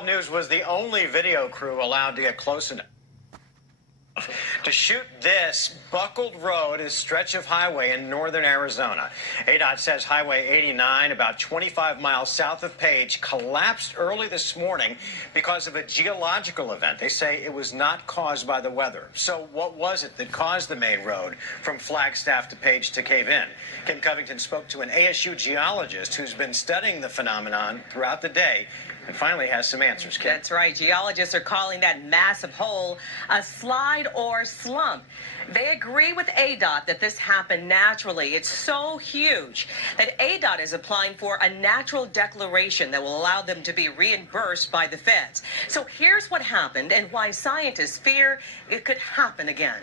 News was the only video crew allowed to get close enough to shoot this buckled road, a stretch of highway in northern Arizona. ADOT says Highway 89, about 25 miles south of Page, collapsed early this morning because of a geological event. They say it was not caused by the weather. So what was it that caused the main road from Flagstaff to Page to cave in? Kim Covington spoke to an ASU geologist who's been studying the phenomenon throughout the day and finally has some answers. Kim. That's right. Geologists are calling that massive hole a slide or slump. They agree with ADOT that this happened naturally. It's so huge that ADOT is applying for a natural declaration that will allow them to be reimbursed by the feds. So here's what happened and why scientists fear it could happen again.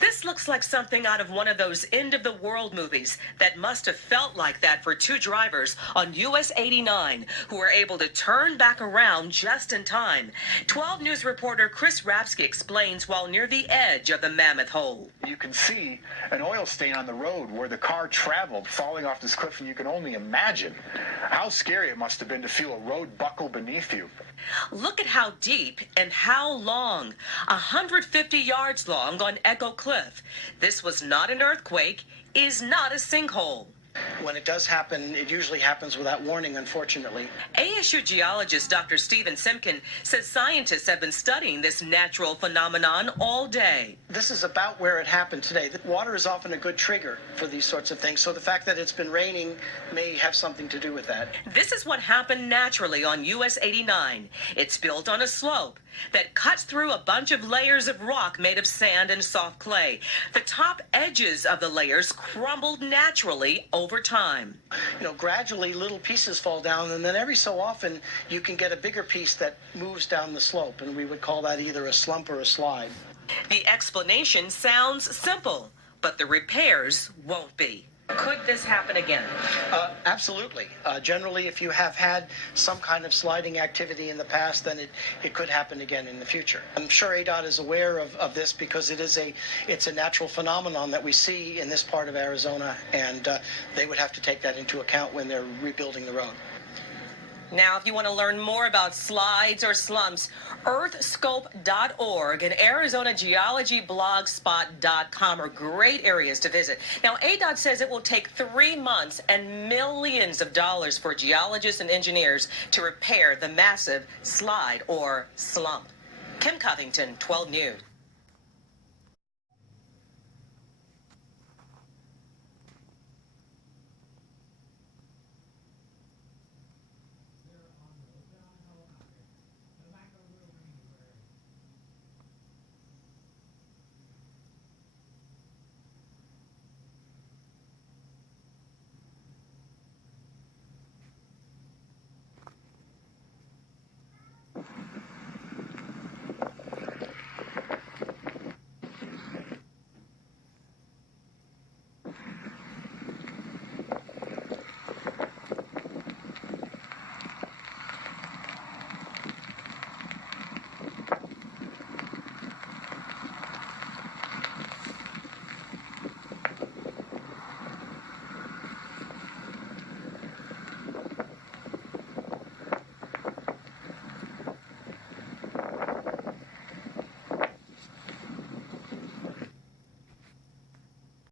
This looks like something out of one of those end-of-the-world movies that must have felt like that for two drivers on US 89 who were able to turn back around just in time. 12 News reporter Chris Rapsky explains while near the edge of the Mammoth Hole. You can see an oil stain on the road where the car traveled, falling off this cliff, and you can only imagine how scary it must have been to feel a road buckle beneath you. Look at how deep and how long. 150 yards long on Echo Cliff. This was not an earthquake, is not a sinkhole. When it does happen, it usually happens without warning, unfortunately. ASU geologist Dr. Stephen Simkin says scientists have been studying this natural phenomenon all day. This is about where it happened today. The water is often a good trigger for these sorts of things, so the fact that it's been raining may have something to do with that. This is what happened naturally on US 89. It's built on a slope that cuts through a bunch of layers of rock made of sand and soft clay. The top edges of the layers crumbled naturally over time. You know, gradually little pieces fall down, and then every so often you can get a bigger piece that moves down the slope, and we would call that either a slump or a slide. The explanation sounds simple, but the repairs won't be. Could this happen again? Absolutely. Generally, if you have had some kind of sliding activity in the past, then it could happen again in the future. I'm sure ADOT is aware of this because it's a natural phenomenon that we see in this part of Arizona, and they would have to take that into account when they're rebuilding the road. Now, if you want to learn more about slides or slumps, earthscope.org and ArizonaGeologyBlogspot.com are great areas to visit. Now, ADOT says it will take 3 months and millions of dollars for geologists and engineers to repair the massive slide or slump. Kim Covington, 12 News.